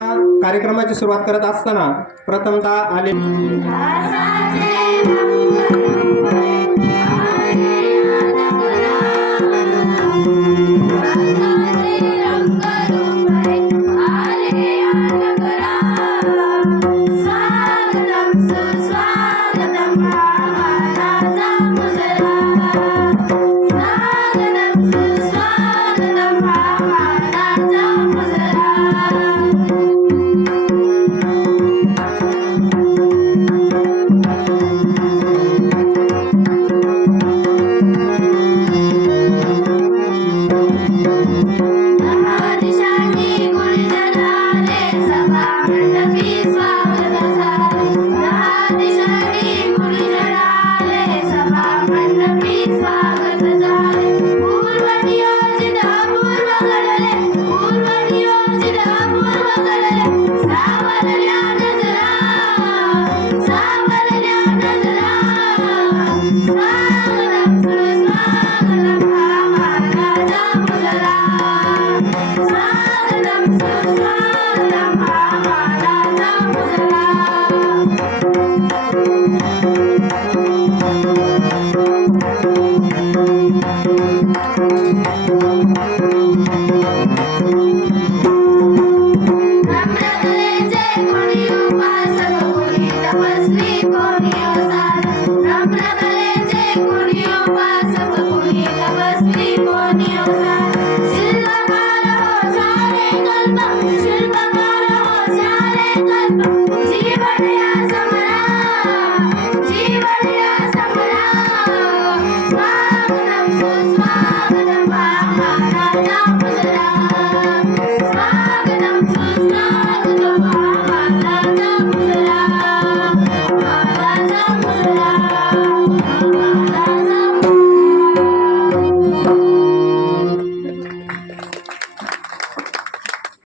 कार्यक्रमाची सुरुवात करत असताना प्रथमतः आले reason. Thank you. Bye.